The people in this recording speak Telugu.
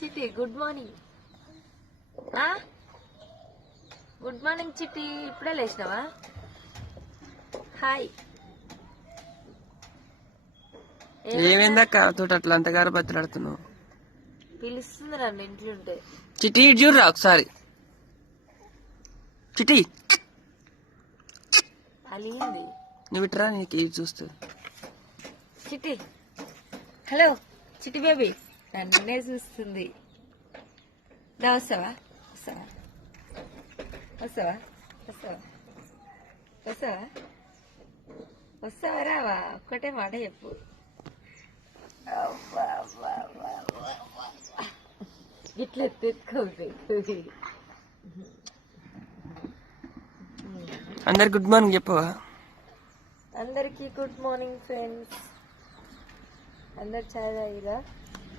చిట్టి గుడ్ మార్నింగ్? గుడ్ మార్నింగ్ చిట్టి. ఇప్పుడే లేచినావా? హాయ్ ఏమైందక్క? తోటి అట్లా అంతగారు బతిలాడుతున్నావు. పిలుస్తుంది నన్ను ఇంట్లో ఉంటే. చిట్టి చూడురా ఒకసారి. చిట్టి. అలిగింది. నువ్వు ఇట్రా నీకు ఇది చూస్తుంది? చిట్టి. హలో చిట్టి బేబీ నన్నే చూస్తుంది దా వస్తావా? వస్తావా? వస్తావా? వస్తావా? వస్తావా? వస్తావా? రావా? ఒక్కటే మాట చెప్పు. ఇట్లా తెచ్చుకోండి అందరు గుడ్ మార్నింగ్ చెప్పవా? అందరికీ గుడ్ మార్నింగ్ ఫ్రెండ్స్. అందరు చాలా తాగిరా